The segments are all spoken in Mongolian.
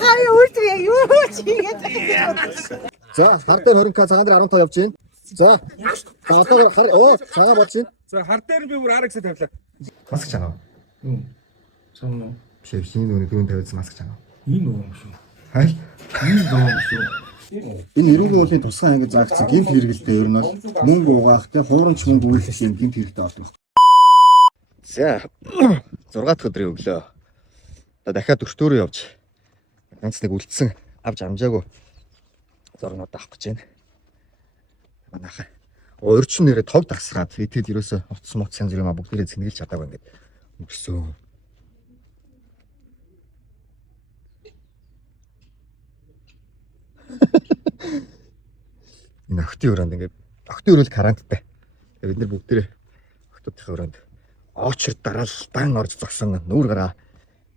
Хай үрдвэ юу ч хийгээд. За хар дээр 20к цагаан дээр 15 явж гин. За одоо хар цагаан болж гин. За хар дээр би бүр RX тавилаа. Маск чанаа. Юу? Цаана. Биш шинэ нүуний 450-аас маск чанаа. Энэ нөө юм шүү. Хай. Энэ нөө юм шүү. Энэ эрүүл уурлын тусгай ангид заагдсан гэмт хэрэгэлтэй ер нь бол мөнгө угаах те хуурамч мөнгө үйлдэх юм гэмт хэрэгтэй болно. За 6 дахь өдрийн өглөө. Одоо дахиад өртөөрөө явж ганц нэг үлдсэн авч амжаагүй зурнууд авах гэж байна. Манайхаа урьдчил нэрээ тог дагсраад итгэд ерөөсө утас моц янз бүрийн бүгдээрээ зэнгэлж чадаагүй ингээд өнгөрсөн. Энэ охтын өрөөнд ингээд охтын өрөөл карантинтай. Бид нар бүгдээрээ охтуудынхаа өрөөнд очор дараал дан орж зогсон нүүр гараа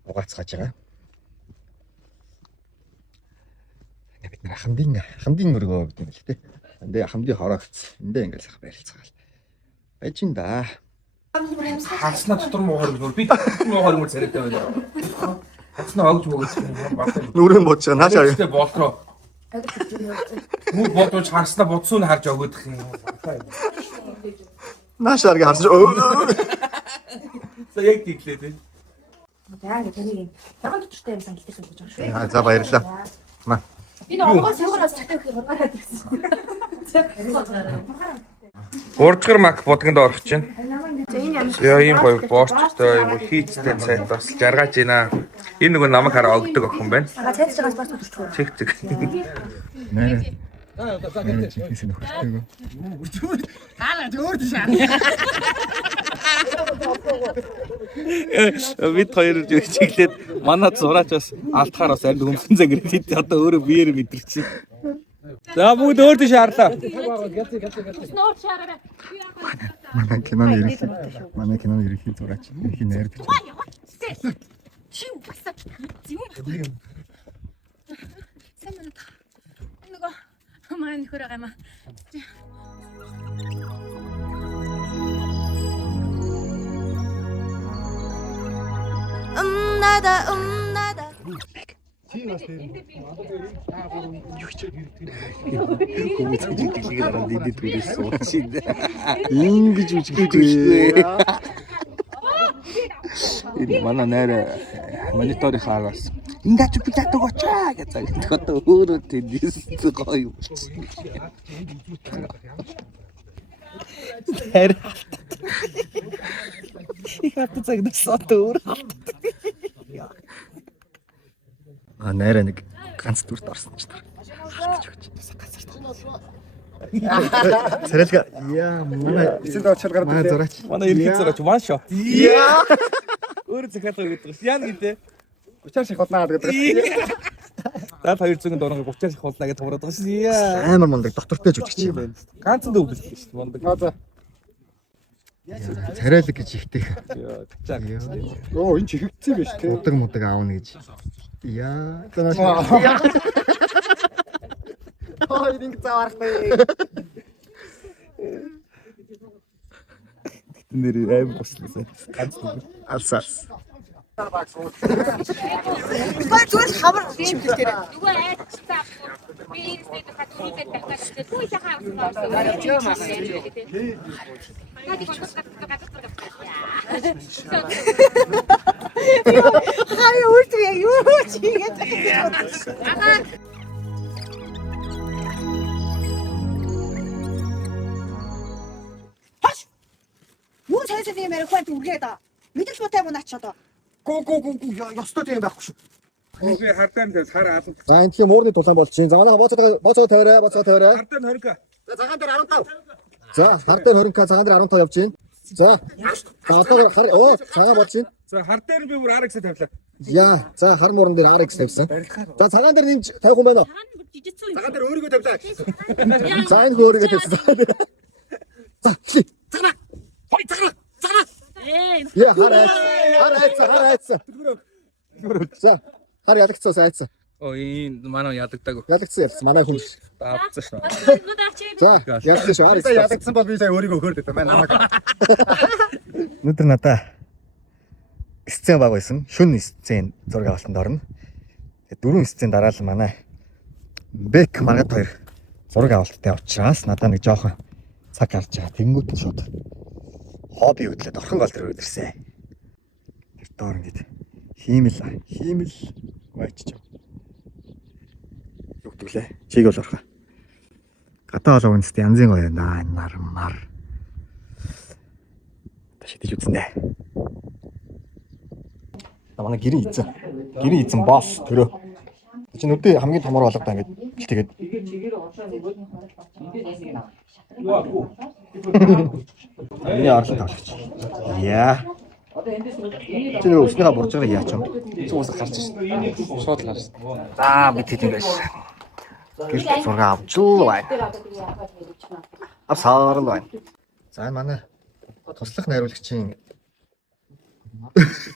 угаацгааж байгаа. Бид нар хамдын өргөө гэдэг юм л тий. Эндээ хамдын хороогц. Эндээ ингээл сах байрлцгаал. Байж ин да. Хаснаа дотор муу хоригмөр би муу хоригмөр царайтай байна. Хаснаа огж мөгөөс Нүрэн бодож байгаа наашаа. Тэ болтроо. Муу бодож харснаа бодсоо харж өгödөх юм. Наашаа гэж харсан. За яг тийглээ тий. За ингэ тэнийг цагаан дотортой юм санагдсан гэж байна шүү. За баярлалаа. Маа. Би нөгөө савгараас цахих хургаад ирсэн. Урдгар мак бодгонд орох чинь. За энэ ямар Яа ийм гоё боорчтой юм хийцтэй сайт бас жаргаж байна. Энэ нөгөө намайг хараа огдөг охин байна. цайдж байгаа спорт төрчихөө. Чиг. Нэрээ. Чигээс нөхөртэйгөө. Бид хоёр чиглээд манад зураач бас алтахаар бас аль өмсөн загрээд хэд одоо өөрөө биеэр мэдэрч. За бүгд өөр тийш харлаа. Манай киноны ерөнхий зураач ерөнхий найр бич. Чи басаа юм. Сайн байна. Нөгөө маань нөхөр байгаа юм аа. Умнада. Ингэж үжиггүй. Энэ манай найр мониторын хаагаас ингээд би татдаг очаа гэж загт одоо өөрөө тэндээс гоё юм. Тэр их хат цагнаас одоо өөр Найраа нэг ганц дүрт орсон ч тэр. Халтж өгч. Царайлга яа манай Эцэд очоор гардаг. манай зураач. манай ерхий зураач one shot. Яа. Өөр захиалга гэдэг. Яа гэдэг. 30 шиг холнаа гэдэг. Даад 200-ын дөрөнгө 30-аас их болно гэж томроод байгаа шин. Яа. Амар мундаг доктортой жүжигч юм байна. Ганцхан дөө үлдсэн шүү дээ. Мондөг. За. Царайлаг гэж ихтэй. Яа, чаг. Оо энэ чихэгдсэн биш те. Мудаг аавна гэж. Яа. Оо ингэ заваархтай. Нэр аим бослоо. Ганцхан. Алсаас. Бай зүгээр хавар чимхлээр. Нөгөө айцтай би энэ хатруулаад дахиад түүх хаа Хай үрдвэ юу ч хийгээд. Юу цайсан юм ярих хойд үргээд аа. Мэдээж ботай мөн ач одоо. Гүү ёстой тийм байхгүй шүү. Би хардаа дээр хар алан. За энэ тийм уурны тулаан болж чинь. За манайха боцоо тавиараа. Хардаа 20к. За цагаан дээр 15. За хар дээр 20к цагаан дээр 15 явж гин. За одоо цагаан болж гин. За хар дээр би бүр RX тавилаа. Яа. За хар мууран дээр RX тавьсан. За цагаан дээр нэмж тавих юм байна уу? Цагаан дээр өөрийгөө тавилаа. За энэ өөрийгөө тавьсан. За хий. Цагаан. Хой цагаан. Яа хараац. За хар ядагцсан сайцсан. Оо энэ манай ядагдаг. Ядагцсан ярьсан. Манай хүн. Даавцсан шүү. За ядагцсан шүү. RX. Ядагдсан бол би сая өөрийгөө хөөрдөг. Манай намайг. Өнөөдөр надаа сцен баг байсан. Шүн сцен зураг авалтанд орно. Тэгээд 4 сцен дараа л манай Бек Маргат хоёр зураг авалттай учраас надад нэг жоохон цаг гарч байгаа. Тэнгүүт нь шууд хобби хөдлөөд орхон гол төр өдөрсөн. Тэр доор ингээд хиймэл байчиж. Юу гэвэл чиг бол орхоо. Гадаа олоо үнэст янзын гоё нар. Ташидж үзэндээ. Манай гэрийн эзэн босс төрөө. Чи нүдээ хамгийн томор болгодоо ингээд тэгээд миний орлон тавьчих. Яа. Чи юу өснийхаа буржгааг яач юм? Цуус гарч шин. Шууд гарч. Би тийм байсан. Гэрт зураг авч л байна. Авсаар л байна. За манай туслах найруулагчийн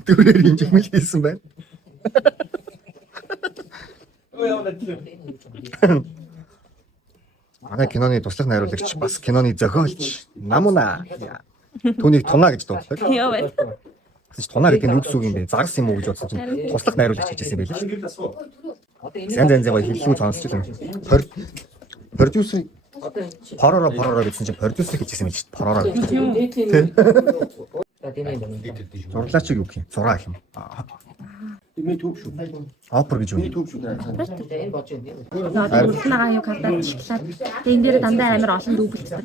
дөрөөр хэмжигмэл хийсэн байна. Манай киноны туслах найруулагч бас киноны зохиолч Намуна. Түүнийг Туна гэж дууддаг. Яа вэ? Туна гэдэг нь үгс үг юм бэ? Загас юм уу гэж бодсон чинь туслах найруулагч хийжсэн байл л. Зэн гоё хэллүү сонсч л юм. Продюсер Пороо гэсэн чинь продюсер хийжсэн юм шүү дээ. Пороо. Зурлаач юу гэх юм? Зураг юм. Опер гэж үү? Нагаа юу картад шоколад. Тэн дээр дандаа амар олон дүүбэлцдэг.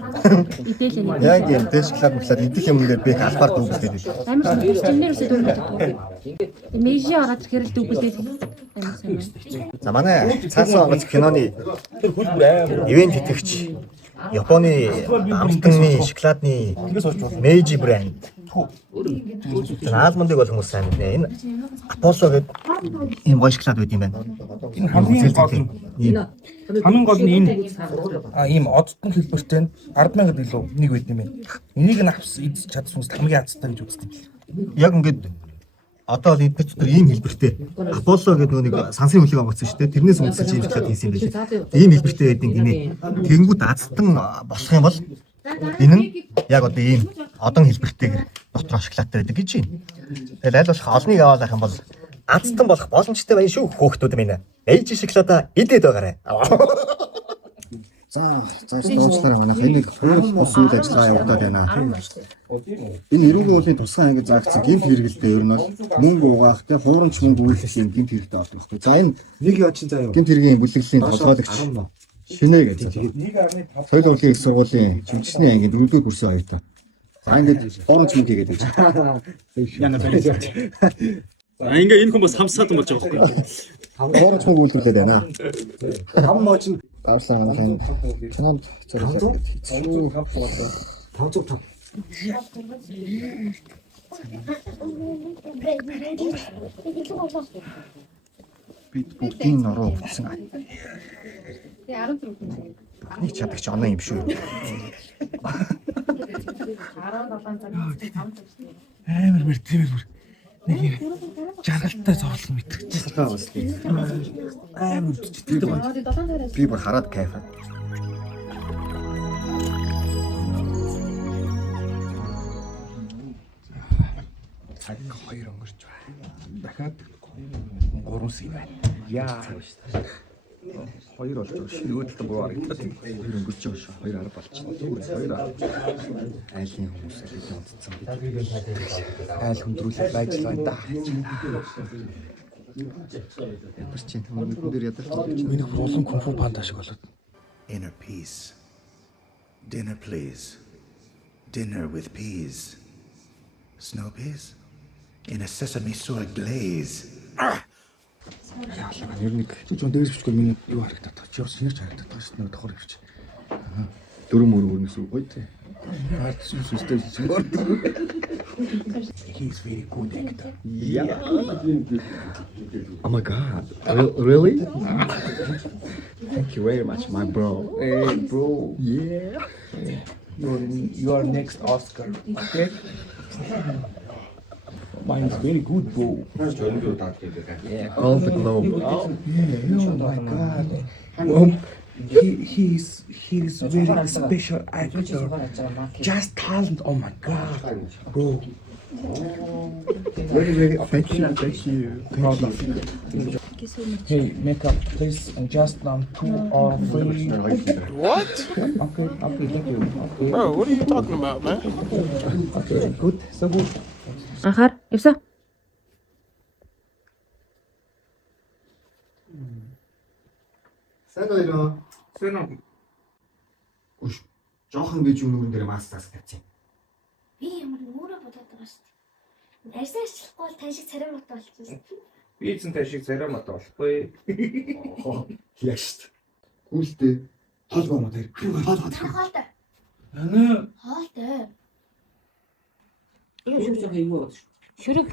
Идэл юм. Яг юм дэшглаад идэх юм дээр бэх албаар дүүбэлтэй дээ. Амар чинээр үсээ дүүбэлдэг. Мэжи ороод ирэхээр л дүүбэлтэй. Амар сайн. За манай цаасан онгоц киноны ивент хийгч Японы амтны шоколадны Meiji брэнд. Наалмандыг бол хүмүүс сайн мэднэ. Энэ Apollo гэдэг ийм гоё шоколад байт юм байна. Энэ хамгийн гол нь энэ ийм оддон хэлбэртэй 100000 илүү нэг байт юм байна. Энийг нь авс идэж чадсан хүмүүс хамгийн азтай гэж үздэг. Яг ингээд одоо л эдгээр дотор ийм хэлбэртэй Apollo гэдэг нэг сансрын хүлэг онгоцсон шүү дээ. Тэрнээс үндэслэж ийм шоколад хийсэн юм байна. Ийм хэлбэртэй байдаг гинэ. Тэнгүүд азтан болох юм бол энэ нь яг одоо ийм одон хэлбэртэйгээр дотроо шоколадтай байдаг гэж байна. Тэгэл аль болох олныг аваад авах юм бол азтан болох боломжтой байна шүү хөөхтүүд минь. Ээж шоколада идээд байгаарай. За дуучлаарай манайх энийг хөрөх бус үйл ажиллагаа явагдаад байна. Энэ эрүүгийн уулын тусгай ангид заагдсан гэмт хэрэгэлтэй ер нь бол мөнгө угаах те хуурамч мөнгө үйлдэх юм гэмт хэрэгтэй болно байхгүй. За энэ нэг яа чин заяа. Гэмт хэрэгийн бүлэглэлийн толгойлогч шинэ гэж. Соёл урлагийн их сургуулийн жүжигчний ангид 4-р курсын оюутан. За ингээд хуурамч мөнгө хийгээд байна. Яна байна. За ингээ энэ хүн бас хамсаад болж байгаа байхгүй. Хуурамч мөнгө үйлдвэрлээд байна. Хам нооч Арлаа хан кинонд зориулаад хийчихв. 500. Бид бүгдийн нороо бүтсэн. Тэгээ 14 хүн. Нэг чадагч оноо юм шүү. 17 цаг. Амар мэр тийм бүр. Нэг жаргалтай зовлон мэдрэгч. Амар үдчихдээ. Би бүр хараад кайф. Цаг 2 өнгөрч байна. Дахиад 3 сая байна. Яа. 2 болж байгаа. Ширгүүдэлтэй 3 харагдаад 2 өнгөрч байгаа шүү. 2 10 болчихно. 2 айлын хүмүүс л унтцсан. Айл хөндрүүлээд байж л байна да. Ядаж чинь хүмүүс дээр ядаж чинь. Миний хурулан кунфу панда шиг болоод. Inner peace. Dinner, please. Dinner with peas. Snow peas? In a sesame soy glaze. Яалаа ер нь зөв дээрс бичгүй миний юу харагдаад байгаа. Чи бас шинэрч харагдаад байгаа шүү дээ. Тохор гэж. Дөрөв мөрөөс үгүй тий. Сүстэй зүгээр. He's very good actor. Yeah. Oh my god. Really? Thank you very much, my bro. Hey bro. Yeah. Your next Oscar. Okay? Mine is very good, bro. Yeah, Golden Globe. Oh my god. He's very special actor. Just talent. Oh my god, bro. Very thank you. Hey, makeup, please. And just 2 or 3. What? Okay, thank you. Okay. Bro, what are you talking about, man? Okay, good. So good. Анхаар явсан. Сайн байна. Сайн уу? Үш. Жохон бич өнөөрөн дээр мастаас тавьчих. Би ямар өөрөө бодоод байгаа шүү дээ. Арьсаа арчлахгүй бол тань шиг царай мото болчихсон. Би эзэн ташиг зарай мата болохгүй. Яг шүү дээ. Гүйлтэй толгоо мод тэр. Хоолтой. Хоолтой. Хоолтой. Шүрэг.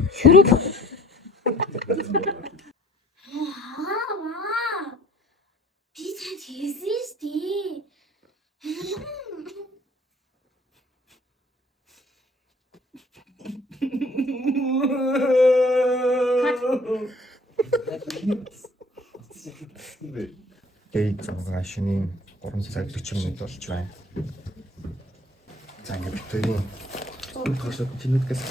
Аа. Би танд хийсэн шүү дээ. Дээд цагаан шөнийн 3 цаг 40 минут болж байна. За ингээд битэрийн Тошоо чинүүдгээс.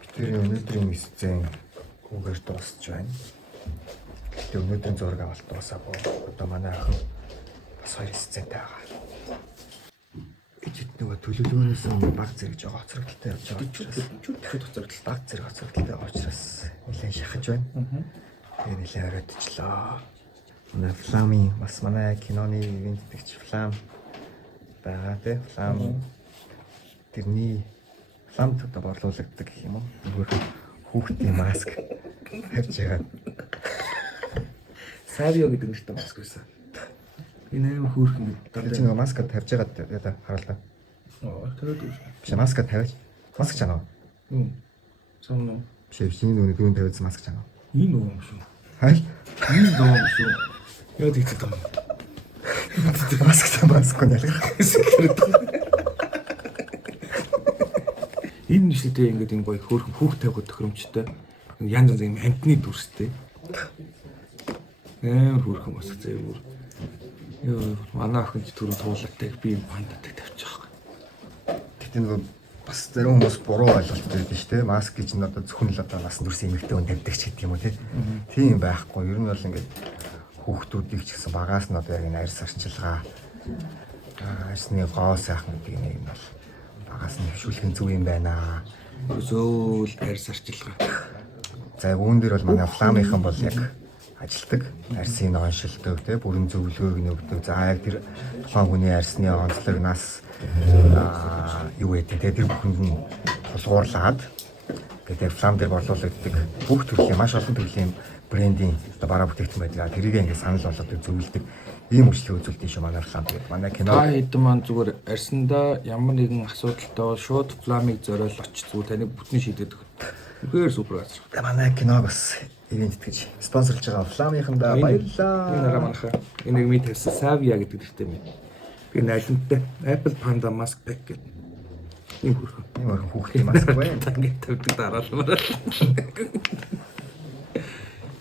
битэрийн өнөөдрийн эсцэн хүүгээр дуусч байна. Гэтэ өнөөдрийн зураг авалт дуусаагүй. Одоо манай охин бас 2 эсцэнтэй байгаа. Ичэд нөгөө төлөвлөгөөнөөс өмнө баг зэрэг жоо хоцрогдолтой явж байгаа учраас баг зэрэг хоцрогдолтой байгаа учраас нэлээд шахаж байна. Тэгээ нэлээд оройдчлоо. Манай Флами бас манай киноны ивент дэгч Флам байгаа тий. Флам тэрний Фламд одоо борлуулагддаг гэх юм уу? Хүүхдийн маск тавьж байгаа. Савио гэдэг нэртэй маск байсан. Энэ аим хөөрхөн Тэр чинь нөгөө маска тавьж байгаа харуултаа. тэрүүд үү. Биш маска тавьж. Маск чанаа. Сомно. Биш шиний нөгөө дөрөв тавьсан маск чанаа. Энэ уу юм шүү. Хай. Энэ доо юм шүү. Яа дийтэй юм. Маск нэлэх. Энэ нэшлэлтэй ингээд энэ гоё хөөрхөн хүүхд тавих тохиромжтой. Янз янз юм амтны дүрстэй. Хөөрхөн маск зээ бүр. Йоо, манай охин ч түрүү туулаатай би энэ пандатай тавьчих واخ. Тэгтээ нөгөө бас зарим хүмүүс буруу ойлголт байдаг шүү дээ. Маск гэж нь одоо зөвхөн л одоо насан турш эмэгтэй хүн тавьдаг ч гэдэг юм уу тийм байхгүй. Ер нь бол ингээд хүүхдүүдийг ч гэсэн багаас нь одоо яг энэ арьс арчилгаа арьсны гоо сайхан гэдэг нэг юм бол багаас нь хөвшүүлэх нь зөв юм байна. Зөөл арьс арчилгаа. За үүн дээр бол манай Фламийнхан бол яг ажилтдаг арьсын оншилдог тий бүрэн зөвлөгөөг нөгдөг. За яг тэр тухайн хүний арьсны онцлог нас юу гэдэг тий тэр бүхэнд нь тулгуурлаад гэдэг Флам дээр борлуулагддаг бүх төрлийн маш олон төрлийн брендийн одоо бараа бүтээгдэхүүн байдаг. Тэрийг ингээд санал болгоод зөвлөдөг ийм үйлчлэг үзүүлдэг шүү манай Флам гэдэг. Манай кино хэдэн маань зүгээр арьсандаа ямар нэгэн асуудалтай бол шууд Фламыг зориул очиж зүг таны бүтэн шийдээд өгөх. Үнэхээр супер газар. Манай киног бас ивент гэж спонсорлж байгаа Фламийнхандаа баярлалаа. Энэ араа манайхаа энэ нэг мэд тавьсан Savia гэдэг нэртэй мэд. Би найлантай Apple Panda Mask Pack гэдэг. Энэ хүүхдийн маск байна. Ингээд тавьдаг дараалмаар.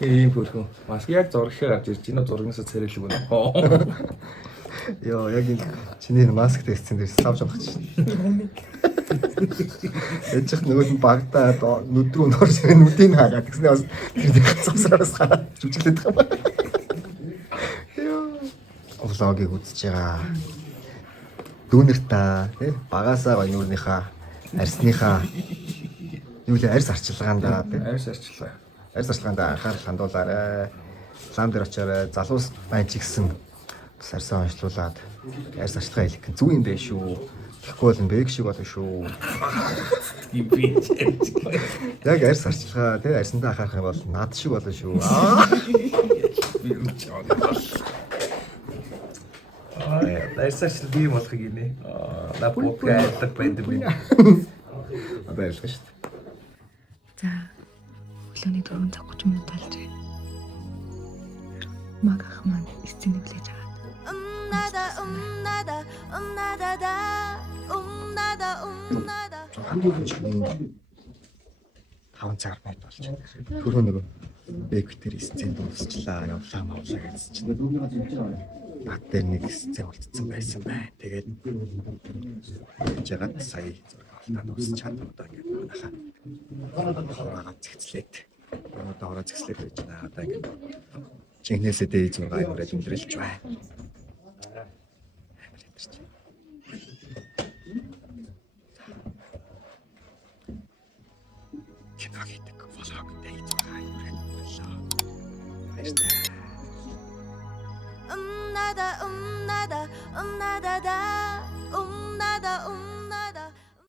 Ийм хөрхөн. Маск яг зурагшаа гарч ирж байна. Зурагнасаа царайлаг байна. Йоо, яг энэ чиний маск тестсэн дээр савж авах чинь. Эцэг нөгөө нь багтаа нүдрүү норс нүдийг хаагаад гэснээр бас тэр хацсараас гараад жүжиглээд байгаа юм. Йоо. Влогийг үзэж байгаа. Дүүнер та тий багасаа баярныхаа арьсныхаа юу л арьс арчилгаандаа тий арьс арчилгаа. Арьс арчилгаандаа анхаарал хандуулаарай. Лам дээр очиорой. Залуус байна ч гэсэн бас арьсаа онцлуулаад арьс арчилгаа хийх зүг юм бэ шүү. Тэгэхгүй бол бэг шиг болно шүү. Яг арьс арчилгаа тий арьсандаа анхаарах юм бол над шиг болно шүү. Арьсаач би болохыг гинэ. Лапокадаг байдаг би. Баярлалаа шүү. За. Өглөөний 4 цаг 30 минут болж байна. Маг ах маань эцсийн хүлээж аваад. Таван цаг минут болж байна. Түрүү нөгөө бэк дээр эсцэн дуусчлаа. Явлаа мавлаа гэсэн чинь. бат дээр нэг хэсэг үлдсэн байсан байна. Тэгээд жагаад сая зураг авалтаа дуусч чадсан одоо ингээд манайхаа хураагаа зэгцлээд одоо хураа зэгцлээд байж байна. Одоо ингээд чингнээсээ дэй зураг аваад өндөрлөж байна. кино хийдэг влог дэй зураг аваад өндөрлөө. Баярлалаа. nada, nada, nada, nada,